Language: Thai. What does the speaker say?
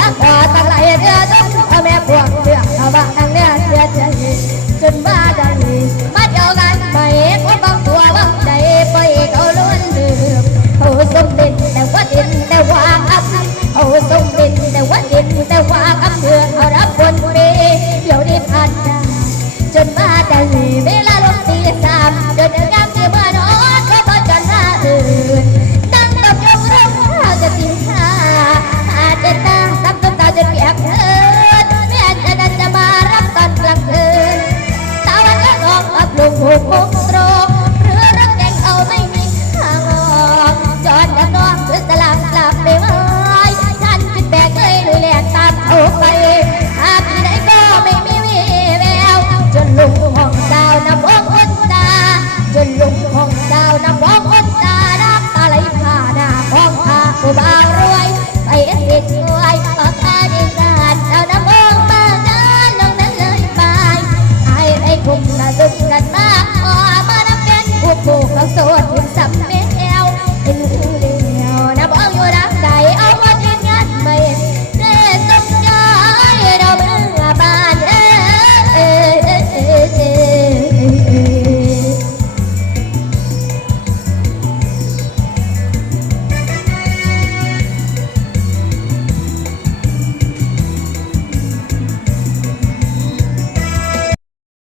I'm ดาวนำวองอนตาน้ำตาไหลผ่าหน้าของทาผู้บ่ารวยไปเอ็ดสิทรวยขอดีงานดาวน้ำวองมาเดินลงนั้นเลยไปไอ้ไอ้คุ้มนะดึงกันมากพอมานับเป็นผู้ผูเขาโสด